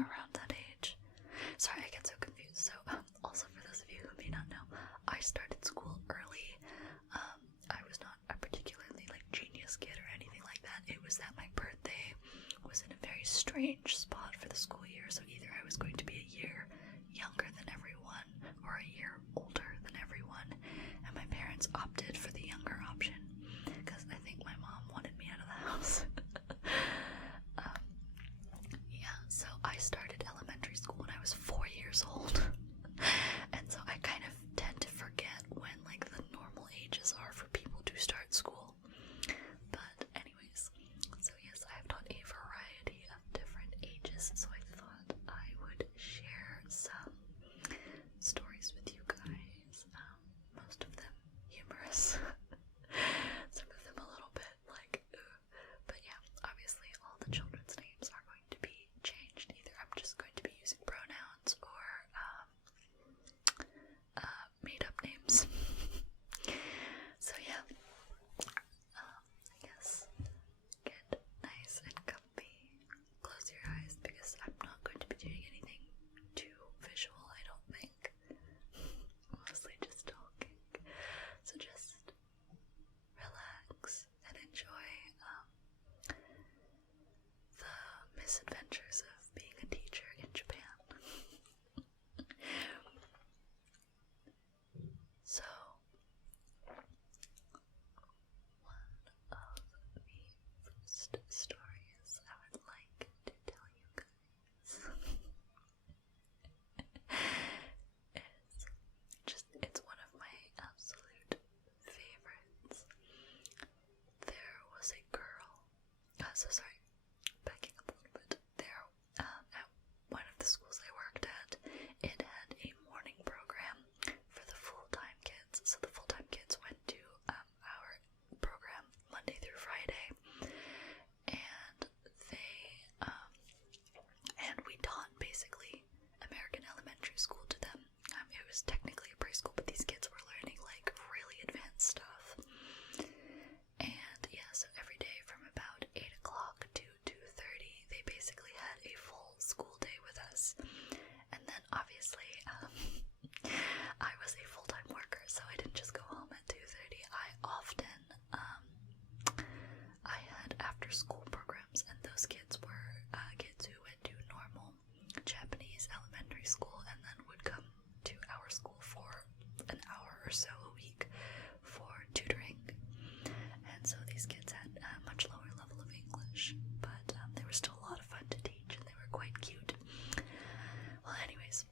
around that age. Sorry, I get so confused. So, also for those of you who may not know, I started school early. I was not a particularly genius kid or anything like that. It was that my birthday was in a very strange spot for the school year. So either I was going to be a year younger than everyone or a year older than everyone, and my parents opted for the younger option because I think my mom wanted me out of the house. Yeah, so I started elementary school when I was 4 years old. And so I kind of tend to forget when the normal ages are for people to start school. But anyways, so yes, I have taught a variety of different ages, so I thought I would share some stories with you guys. Most of them humorous. Some of them a little bit but yeah, obviously all the children's names are going to be changed. Either I'm just going to be using pronouns or made up names. So yeah, I guess get nice and comfy, close your eyes because I'm not going to be doing anything too visual, I don't think. Mostly just talking. So just relax and enjoy the misadventures of being a teacher in Japan. So, one of the first stories I would like to tell you guys it's one of my absolute favorites. There was a girl, backing up a little bit, there, at one of the schools I worked at, it had a morning program for the full-time kids. So the full-time kids went to our program Monday through Friday, and we taught basically American elementary school to them. It was technically a preschool, but these kids were learning really advanced stuff. And yeah, so every day from about 8 o'clock to 2:30, they basically had a full school day with us. And then obviously, I was a full-time worker, so I didn't just go home at 2:30. I often, I had after-school programs, and those kids were kids who went to normal Japanese elementary school and then would come to our school for an hour or so a week for tutoring. And so these kids had a much lower level of English, but they were still a lot of fun to teach, and they were quite cute. Well, anyways,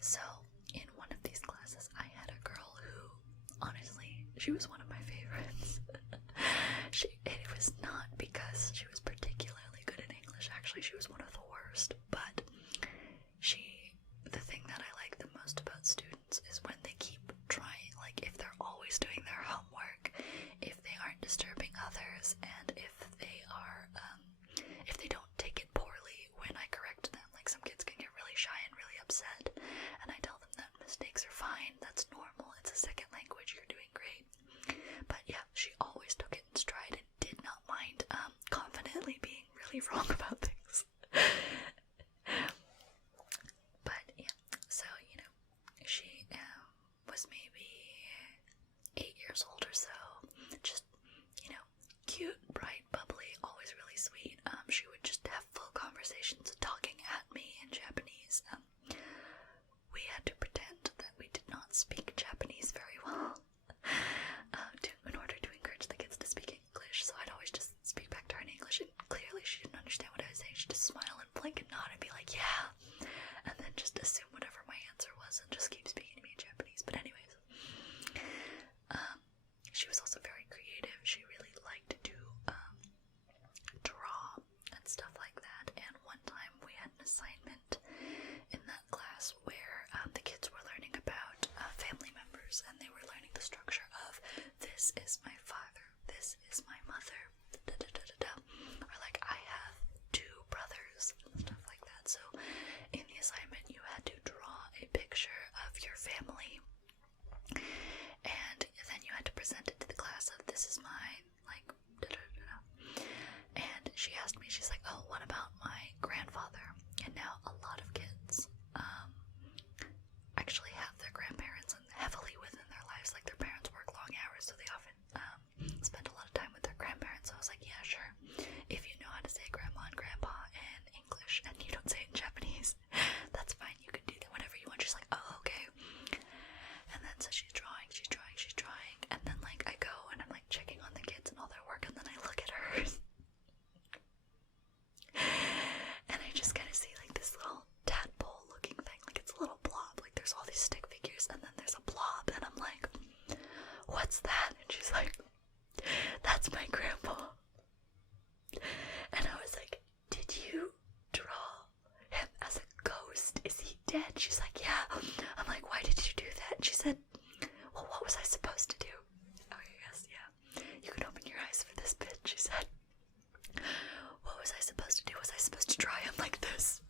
so in one of these classes, I had a girl who, honestly, she was one of my favorites. It was not because she was particularly good in English. Actually, she was one of the worst, but the thing that I like the most about students is when they keep trying, if they're always doing their homework, if they aren't disturbing others, and if they don't take it poorly when I correct them. Some kids can get really shy and really upset, and I tell them that mistakes are fine, that's normal, it's a second language, you're doing great. But yeah, she always took it in stride and did not mind confidently being really wrong about things. But yeah, so she was maybe 8 years old or so, just cute, bright, bubbly, always really sweet. She would just have full conversations talking at me in Japanese. We had to pretend that we did not speak Japanese very well in order to encourage the kids to speak English. So I'd always just speak back to her in English, and clearly she didn't understand what I was saying. She'd just smile and blink and nod and be like, yeah, and then just assume whatever my answer was and just keep speaking to me in Japanese. But anyways, she was also very creative. She really liked to draw and stuff like that. And one time we had an assignment in that class where the kids were learning about family members, and they were learning the structure of this is my father, this is my mother, da da da da da, or I have 2 brothers, stuff like that. So in the assignment you had to draw a picture of your family, and then you had to present it to the class of this is mine, da da da da. And she asked me, she's like, oh, what about my grandfather? And now she's like, yeah. I'm like, why did you do that? And she said, well, what was I supposed to do? Oh, yes, yeah. You can open your eyes for this bit. She said, what was I supposed to do? Was I supposed to dry him like this?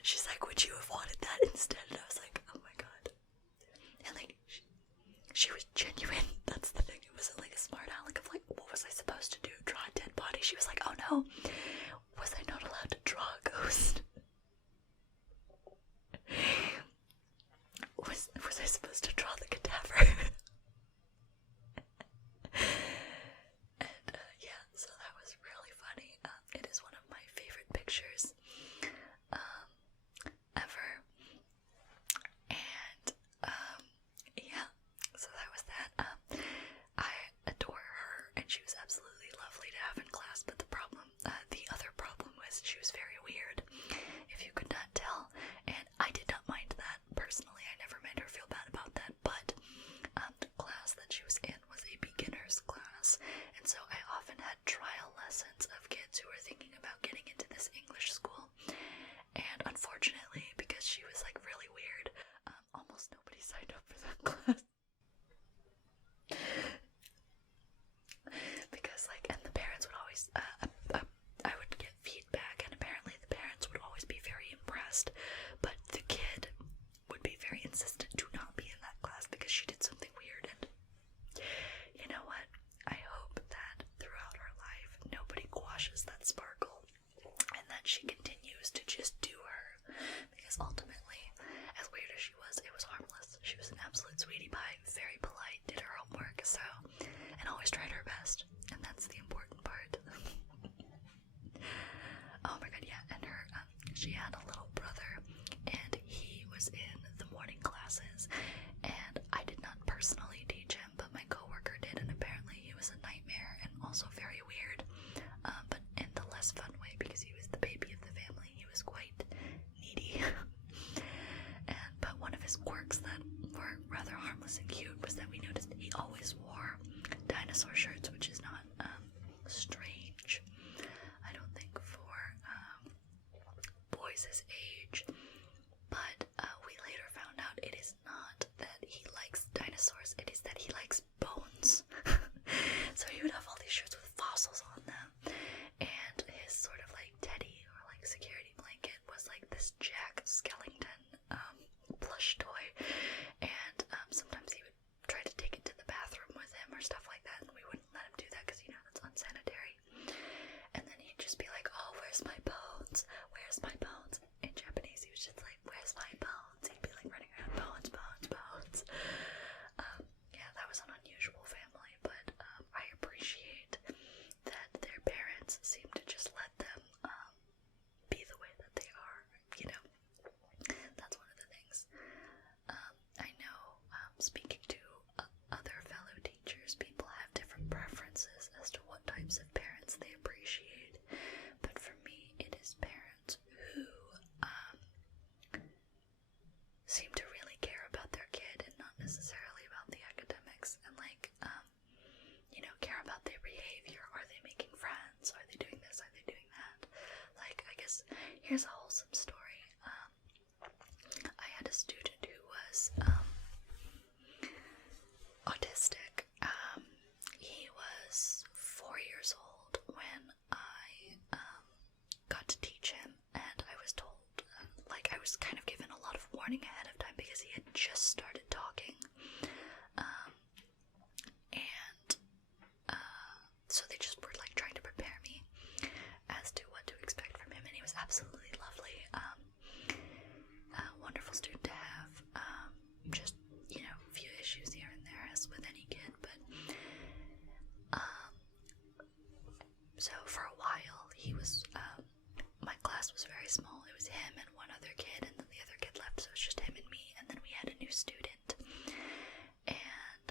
She's like, would you have wanted that instead? And I was like, oh my god. And like, she was genuine. That's the thing. It wasn't like a smart aleck of like, what was I supposed to do? Draw a dead body? She was like, oh no. Was I not allowed to draw a ghost? Was I supposed to draw the cadaver? And yeah, so that was really funny. It is one of my favorite pictures ever. And yeah, so that was that. I adore her, and she was absolutely lovely to have in class. But the other problem was she was very weird, if you could not tell. And I did not mind that personally. I never made her feel bad about that. But the class that she was in was a beginner's class, and so I often had trial lessons of kids who were thinking about getting into this English school. And unfortunately, because she was like really weird, almost nobody signed up for that class. Because like, and the parents would always, I would get feedback, and apparently the parents would always be very impressed, but the kid would be very insistent to not be in that class because she did something weird. And you know what? I hope that throughout her life, nobody quashes that sparkle, and that she continues to just do her, because ultimately, as weird as she was, it was harmless. She was an absolute sweetie pie, very polite, did her homework, so, and always tried her best, and that's the important part. Oh my god, yeah, and her, she had a little brother, and he was in the morning classes, and I did not personally teach him, but my coworker did, and apparently he was a nightmare, and also very weird, but in the less fun way, because he was the baby of the family. He was quite needy. But one of his quirks that were rather harmless and cute was that we noticed he always wore dinosaur shirts, which is not strange, I don't think, for boys his age. But we later found out it is not that he likes dinosaurs, it is that he likes bones. So he would have all these shirts with fossils on them, and his sort of like teddy or like security blanket was like this Jack Skellington plush toy, and sometimes he would try to take it to the bathroom with him or stuff like that, and we wouldn't let him do that because, you know, that's unsanitary. And then he'd just be like, oh, where's my bones? Where's my bones? In Japanese, he was just like, where's my bones? He'd be like running around, bones, bones, bones. Yeah, that was an unusual family, but I appreciate that their parents seem to just let them be the way that they are, you know. That's one of the things. I know, speaking to other fellow teachers, people have different preferences as to what types of parents they appreciate, but for me, it is parents who seem to really care about their kid and not necessarily about the academics, and like, you know, care about their behavior. Are they making friends? Are they doing this? Are they doing that? Like, I guess, here's a wholesome story. I had a student who was autistic. He was 4 years old when I got to teach him, and I was told, like, I was kind of given a lot of warning ahead of time because he had just started talking, and so they just were like trying to prepare me as to what to expect from him, and he was absolutely lovely. Wonderful student to have. Just, you know, a few issues here and there, as with any kid, but so for a while he was, my class was very small. It was him and one other kid, and then the other kid left, so it was just him and me, and then we had a new student, and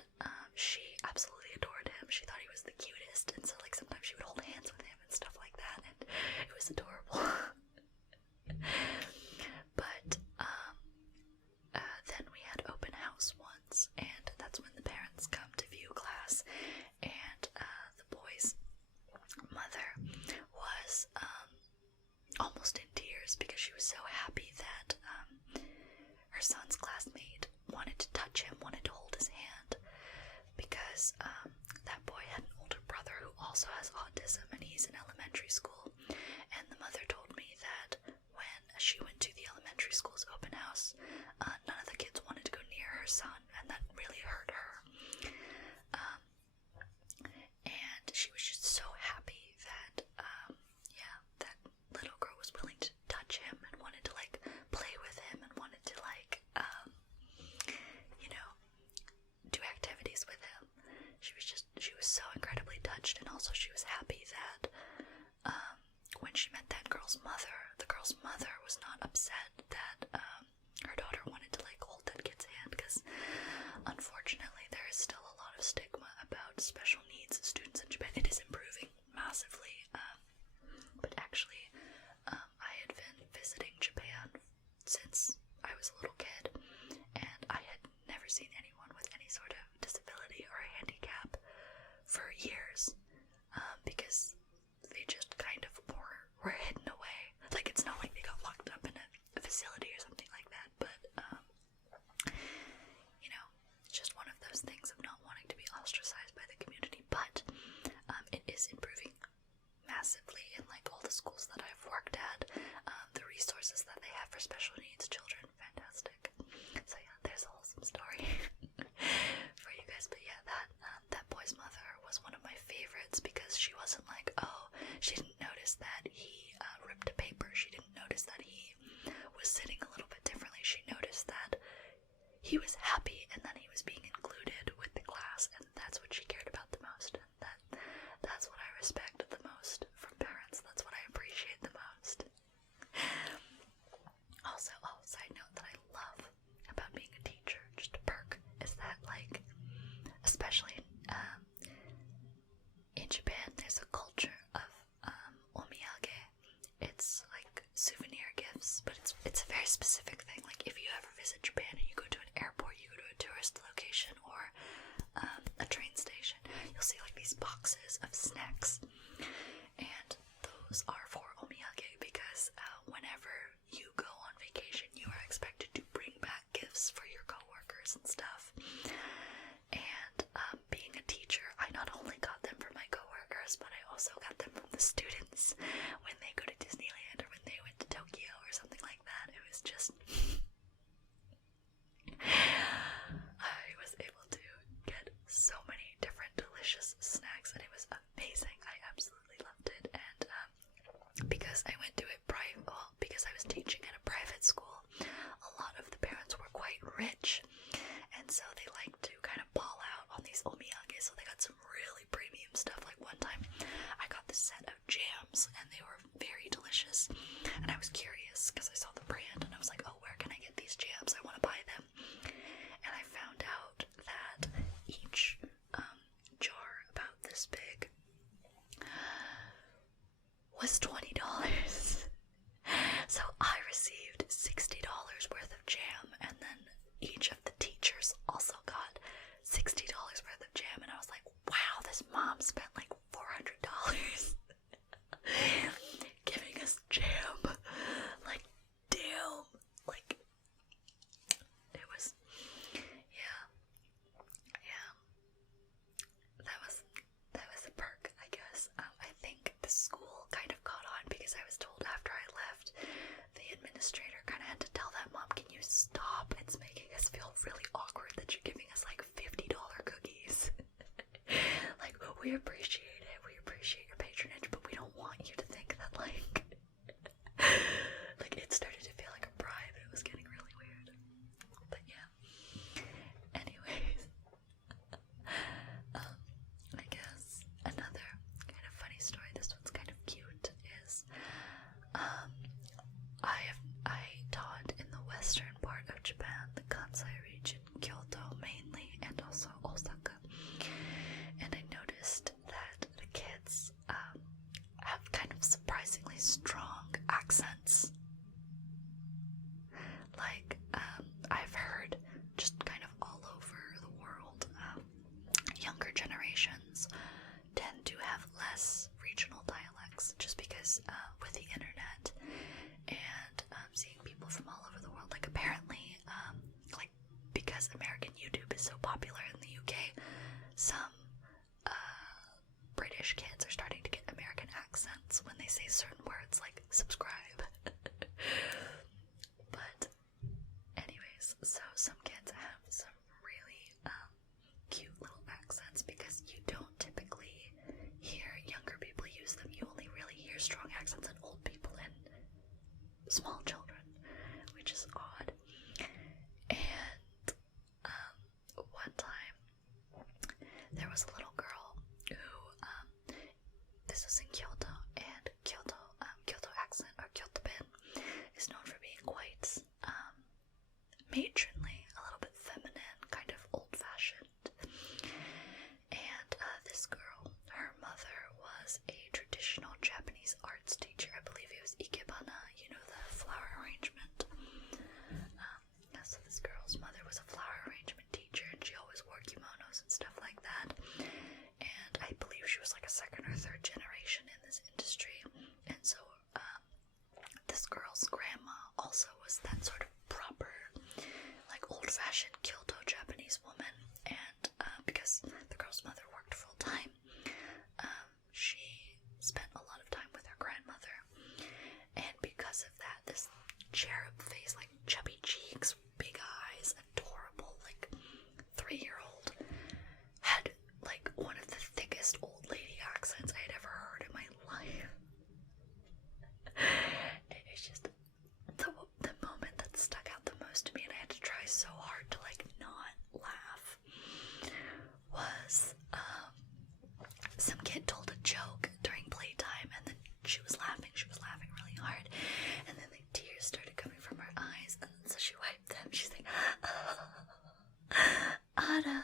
she absolutely adored him. She thought he was the cutest, and so like sometimes she would hold hands with him and stuff like that, and it was adorable. But then we had open house once, and that's when the parents come to view class, and the boy's mother was tears because she was so happy that her son's classmate wanted to touch him, wanted to hold his hand, because that boy had an older brother who also has autism, and he's in elementary school. And the mother told me that when she went to the elementary school's open house, none of the kids wanted to go near her son, and that really hurt her. And she was just so happy that, that little girl was willing to touch him and wanted to, like, play with him and wanted to, like, do activities with him. She was so incredibly touched, and also she was happy that, when she met that girl's mother, the girl's mother was not upset that, her daughter wanted to, like, hold that kid's hand, because, unfortunately, there is still a lot of stigma about special needs students in Japan. It is improving massively, but actually, I had been visiting Japan since I was a little kid, and I had never seen anyone with any sort of disability or handicap for years, because they just kind of were hidden away. Like, it's not like they got locked up in a facility or something like that, but, it's just one of those things of not wanting to be ostracized by the community. But it is improving massively in, like, all the schools that I've worked at. The resources that they have for special needs children, fantastic. So yeah, there's a wholesome story for you guys. But yeah, that boy's mother was one of my favorites, because she wasn't like, she didn't notice that he ripped a paper. She didn't notice that he was sitting a little bit differently. She noticed that he was happy and that he was being included with the class, and that's what she cared about the most. And that's what I respect the most from parents. That's what I appreciate the most. Also, side note that I love about being a teacher, just a perk, is that, like, especially in Japan, there's a culture of omiyage. It's like souvenir gifts, but it's a very specific thing. Like, if you ever visit Japan and you go to an airport, you go to a tourist location or a train station, you'll see, like, these boxes of snacks, and those are for omiyage, because whenever you go on vacation, you are expected to bring back gifts for your coworkers and stuff. And being a teacher, I not only got them for my coworkers, but I also got them from the students when they go to Disneyland or when they went to Tokyo or something like that. It was just I was able to get so many different delicious snacks, and it was amazing. I absolutely loved it. And because I went to because I was teaching at a private school, a lot of the parents were quite rich, and so they like to kind of ball out on these omiyage. So they got some really premium stuff. Like, one time I got this set of jams, and they were very delicious, and I was curious because I saw the brand, and I was like, where can I get these jams? I want to buy them. And I found out that each jar about this big was $20. So I received $60 worth of jam, and then each of the teachers also got $60 worth of jam, and I was like, wow, this mom spent like $400 giving us jam. Like, damn. Like, it was, yeah. That was a perk, I guess. I think the school kind of caught on, because I was told after I left, the administrator kind of had to tell that mom, can you stop? It's making us feel really awkward that you're giving us like $50 cookies. Like, we appreciate it. We appreciate your patronage, but we don't want you to think that, like, like, it started to feel like a bribe. It was getting really weird. But yeah. Anyways. I guess another kind of funny story, this one's kind of cute, is I taught in the western part of Japan, the Kansai region, Kyoto mainly, and also Osaka. And I noticed that because American YouTube is so popular in the UK, some British kids are starting to get American accents when they say certain words like subscribe. But anyways, so some kids have some really cute little accents because you don't typically hear younger people use them. You only really hear strong accents in old people and small children, which is odd. And one time there was a little girl who this was in Kyoto, and Kyoto accent, or Kyoto Ben, is known for being quite matronly, a little bit feminine, kind of old-fashioned. And this girl, her mother was a traditional Japanese arts teacher. I believe it was ikebana, you know, the flower arrangement. So this girl's mother was a flower arrangement teacher, and she always wore kimonos and stuff like that. And I believe she was like a second or third generation in this industry. And so this girl's grandma also was that sort of proper, like old-fashioned Kyoto Japanese woman. And because the girl's mother worked full-time, she spent a lot of time with her grandmother. And because of that, this cherub face, like chubby cheeks, big eyes, adorable, like 3-year-old, had like one of the thickest old lady accents I had ever heard in my life. It's just the moment that stuck out the most to me, and I had to try so hard to like not laugh, was some kid told a joke during playtime, and then she was laughing really hard, and then the tears started coming from her eyes, and so she wiped them. She's like, Ada.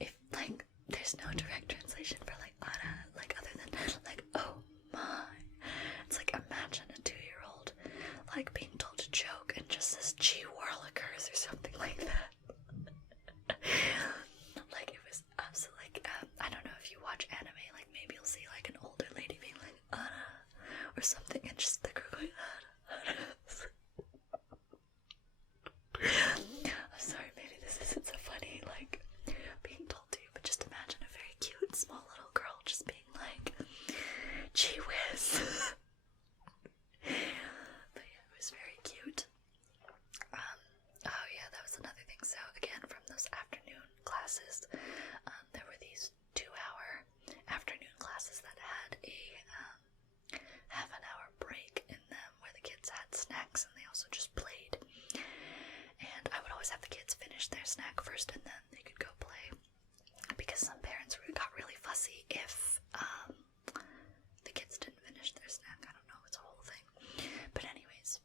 If like there's no direct translation for like Ada, like other than like oh my. It's like imagine a 2-year-old like being told a joke and just this G whirl occurs or something like that. Like it was absolutely like I don't know if you watch anime, like maybe you'll see like an older lady being like Ada or something, and just the girl going Ada. I'm sorry, maybe this isn't so funny, like being told to you, but just imagine a very cute small little girl just being like, gee whiz. But yeah, it was very cute. Oh yeah, that was another thing. So again, from those afternoon classes, there were these 2-hour afternoon classes that had a half-an-hour break in them where the kids had snacks and they also just played. And I would always have the kids finish their snack first and then they could go play, because some parents got really fussy if the kids didn't finish their snack. I don't know, it's a whole thing. But anyways,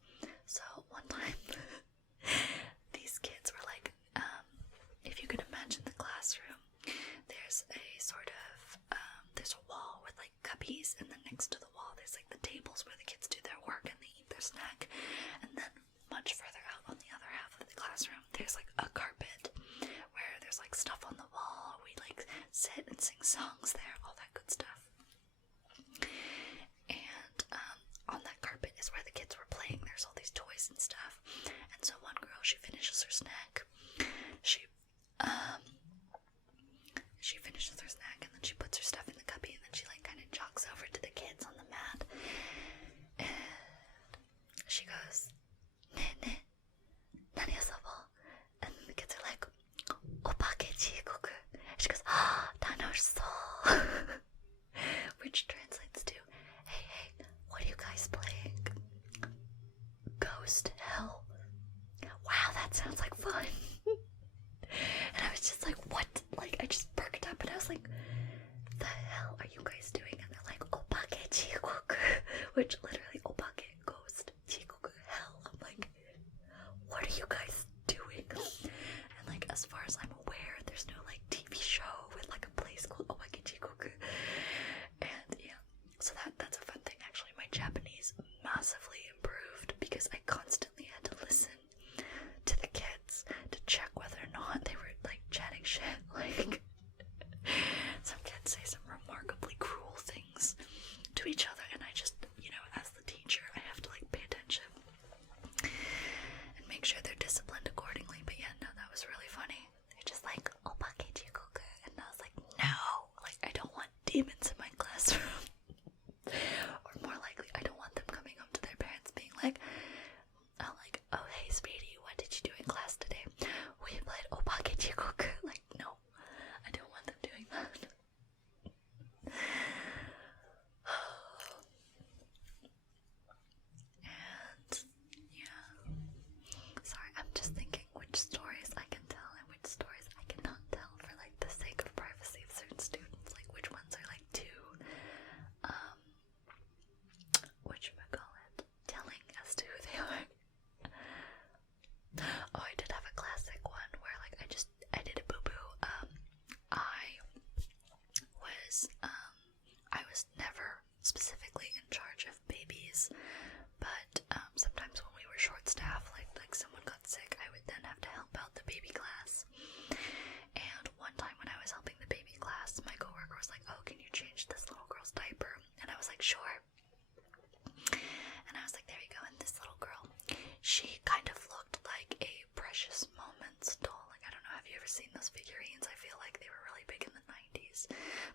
so one time these kids were like, if you can imagine the classroom, there's a sort of there's a wall with like cubbies, and then next to the wall there's like the tables where the kids do their work and they eat their snack, and then much further out on the other half of the classroom there's like a carpet where there's like stuff on the wall. We like sit and sing songs there, all that good stuff. And on that carpet is where the kids were playing. There's all these toys and stuff. And so one girl, she finishes her snack. She finishes her snack, and then she puts her stuff in the cubby, and then she like kind of jogs over to the kids on the mat, and she goes, "Ne, nani yosobo?" And then the kids are like, "Opake jikoku." She goes, "Ah, tanoshou." Which translates to, hey, what are you guys playing? Ghost Hell. Wow, that sounds like fun. And I was just like, what? Like, I just perked up and I was like, the hell are you guys doing? And they're like, Opake jikoku, which literally, Opake, ghost, jikoku, hell. I'm like, what are you guys doing? And like, as far as I'm aware, there's no like TV show with like a place called Opake jikoku. And yeah, so that's a fun thing. Actually, my Japanese massively improved because I constantly had to listen to the kids to check whether or not they were like chatting shit. Like some kids say some remarkably cruel things to each other, and I just, you know, as the teacher, I have to like pay attention. demons in my classroom. Or more likely, I don't want them coming home to their parents being like, oh hey sweetie, what did you do in class today? We played Opake Jikoku. Like, no, I don't want them doing that. And yeah, sorry, I'm just thinking which stories I can tell and which stories I cannot tell for like the sake of privacy of certain students. Like which ones are like too whatchamacallit, telling as to who they are. Oh, I did have a classic one where like I did a boo-boo. I was never specifically in charge of babies, but sometimes when we were short-staffed, like someone got sick, I would then have to help out the baby class. And one time when I was helping the baby class, my coworker was like, oh, can you change this little girl's diaper? And I was like, sure. And I was like, there you go. And this little girl, she kind of looked like a Precious Moments doll. Like, I don't know, have you ever seen those figurines? I feel like they were really big in the 90s.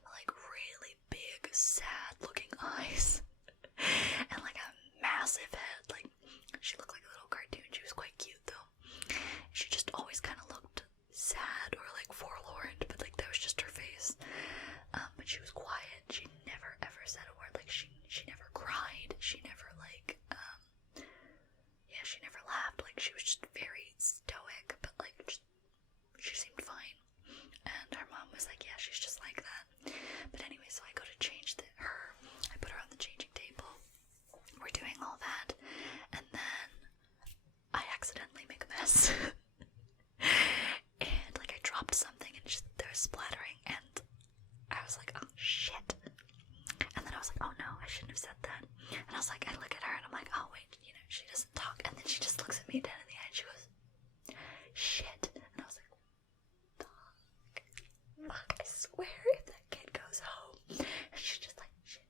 But like really big, sad looking eyes. And like a massive head. Like, she looked like a little cartoon. She was quite cute though. She just always kind of looked sad or like forlorn, but like that was just her face. But she was quiet. She never ever said a word. Like she never cried. She never like she never laughed. Like she was just very stoic, but like she seemed fine. And her mom was like, yeah, she's just like that. But anyway, so I go to change her. I put her on the changing table. We're doing all that, and then I accidentally make a mess. And like I dropped something and there was splattering, and I was like, oh shit. And then I was like, oh no, I shouldn't have said that. And I was like, I look at her and I'm like, oh wait, she doesn't talk. And then she just looks at me dead in the eye and she goes, shit. And I was like, fuck, I swear if that kid goes home. And she's just like, shit,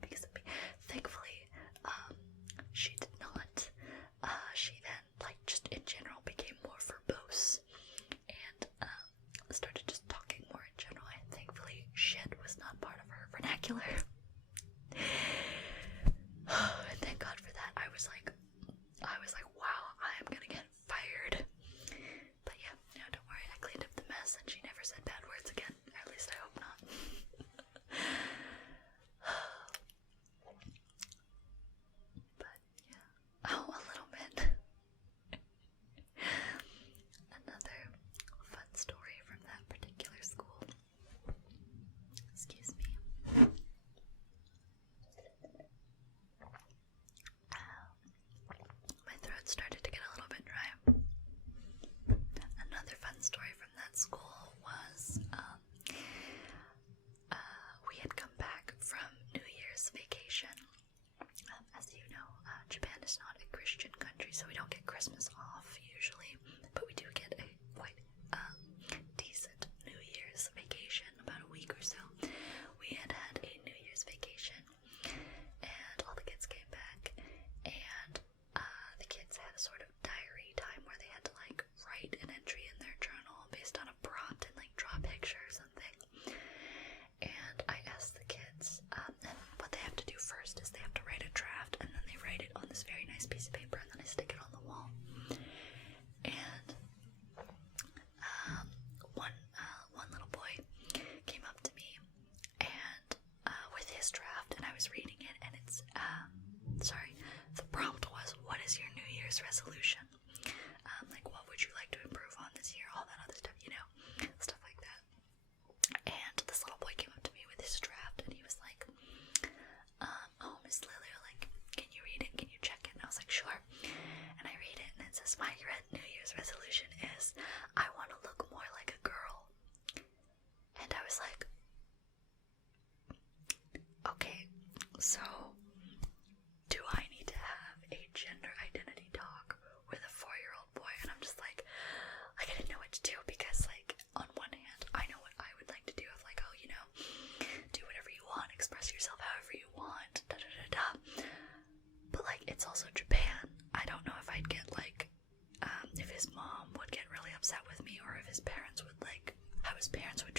because of me. Thankfully, she did not. She then, like, just in general became more verbose and started just talking more in general. And thankfully, shit was not part of her vernacular. And thank God for that. I was like, wow, I am gonna get fired. But yeah, no, don't worry, I cleaned up the mess and she never said bad words again. Or at least I hope not. But yeah, oh, a little bit. Another fun story from that particular school. Excuse me. My throat started to get a little bit dry. Another fun story from that school was we had come back from New Year's vacation. As you know, Japan is not a Christian country, so we don't get Christmas off usually, but we do get a quite decent New Year's vacation, about a week or so. We had a New Year's vacation, and all the kids came back, and the kids had a sort of diary time where they had to like write an entry in their journal based on a prompt and like draw a picture or something. And I asked the kids, and what they have to do first is they have to write a draft, and then they write it on this very nice piece of paper, and then I stick it on the wall. And one little boy came up to me and with his draft, and I was reading it, and it's the prompt was, what is your New Year's resolution? Like, what would you like to improve on this year? All that other stuff, stuff like that. And this little boy came up to me with his draft, and he was like, oh, Miss Lily, like, can you read it? Can you check it? And I was like, sure. And I read it, and it says, my New Year's resolution is, I want to look more like a girl. And I was like, okay, so do I need to have a gender identity talk with a 4-year-old boy? And I'm just like I didn't know what to do, because like on one hand I know what I would like to do, of like, oh, do whatever you want, express yourself however you want, da da da da. But like, it's also Japan. I don't know if I'd get like if his mom would get really upset with me, or if his parents would like, how his parents would